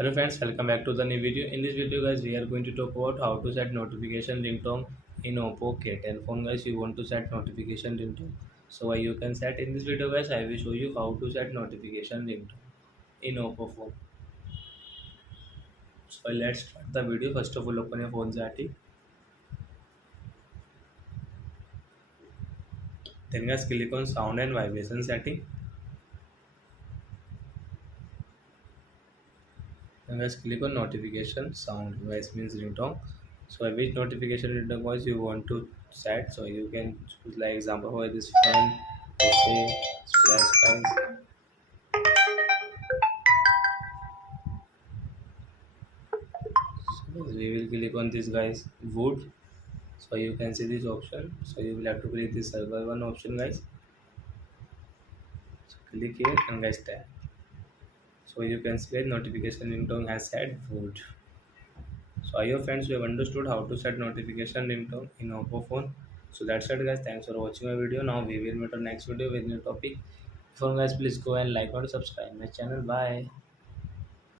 Hello friends, welcome back to the new video. In this video guys, we are going to talk about how to set notification ringtone in Oppo K10 phone guys. You want to set notification ringtone. So why you can set in this video guys, I will show you how to set notification ringtone in Oppo phone. So let's start the video. First of all, open your phone setting. Then guys click on sound and vibration setting. Then guys click on notification sound voice means ringtone. So which notification ringtone voice you want to set. So you can choose like example for this phone. Let's say splash guys. So we will click on this guys wood. So you can see this option. So you will have to click this server one option guys. So click here and guys tap. So you can see that notification ringtone has set wood. So I hope friends you have understood how to set notification ringtone in Oppo phone. So that's it guys. Thanks for watching my video. Now we will meet on next video with new topic. Before guys please go and like or subscribe my channel. Bye.